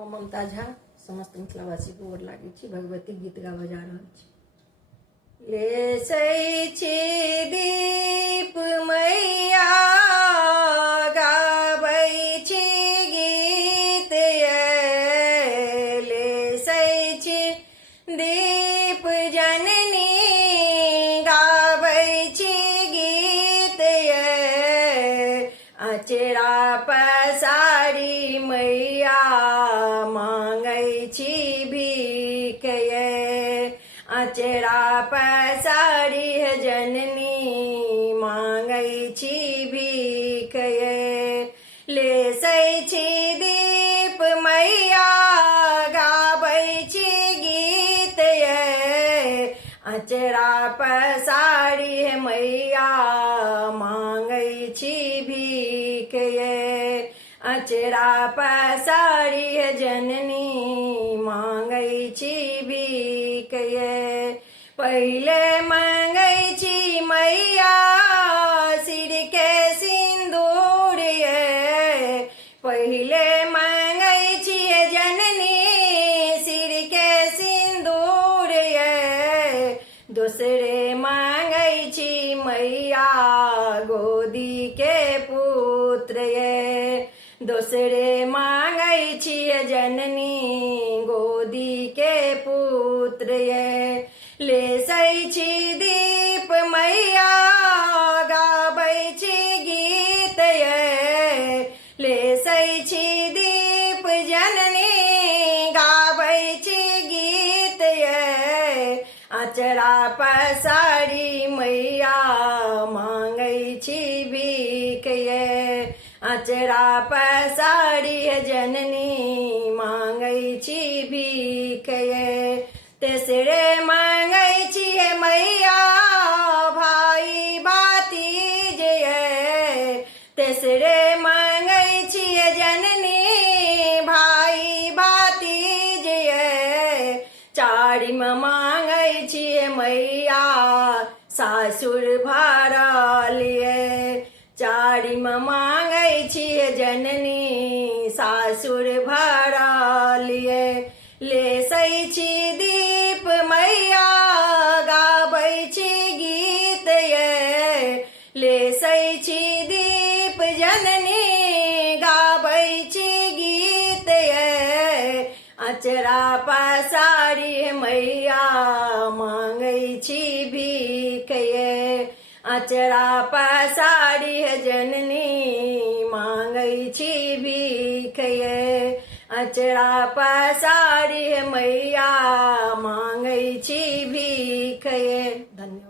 ममता झा समस्त मिथिलावासी को गोर लागे छी। भगवती गीत गाबऽ जा रहल छी। लेसै छी दीप मैया गाबै छी गीत ये। लेसै छी दीप जननी गाबै छी गीत ये। अचरा पसारी मैया मांगै छी भीख ये। अचरा पसारी जननी मांगै छी भीख ये। लेसै छी दीप मैया गाबै छी गीत ये। अचरा पसारी मैया मांगै छी भीख ये। अचरा पसारी जननी मांगै छी भीख ये। पहिले मांगै छी मैया सिर के सिंदूर ये। पहिले मांगै छी जननी सिर के सिंदूर ये। दूसरे मांगै छी मैया गोदी के पुत्र ये। दूसरे मांगै छी जननी गोदी के पुत्र ये। लेसै छी दीप मैया गाबै छी गीत ये। लेसै छी दीप जननी गाबै छी गीत ये। अचरा पसारी मैया मांगै छी भीख ये। अचरा पसारी जननी मांगै छी भीख ये। तेसरे मांगै छी मैया भाई भातीज ये। तेसरे मांगै छी जननी भाई भातीज ये। चारिम मांगै छी मैया सासुर भरल ये। चारिम मांगै छी जननी सासुर भरल ये। लेसै छी दीप मैया गाबै छी गीत ये। लेसै छी दीप जननी गाबै छी गीत ये। अचरा पसारी मैया मांगै छी भीख ये। अचरा पसारी जननी मांगै छी भीख ये। अचरा पसारी मैया मांगै छी भीख ये। धन्यवाद।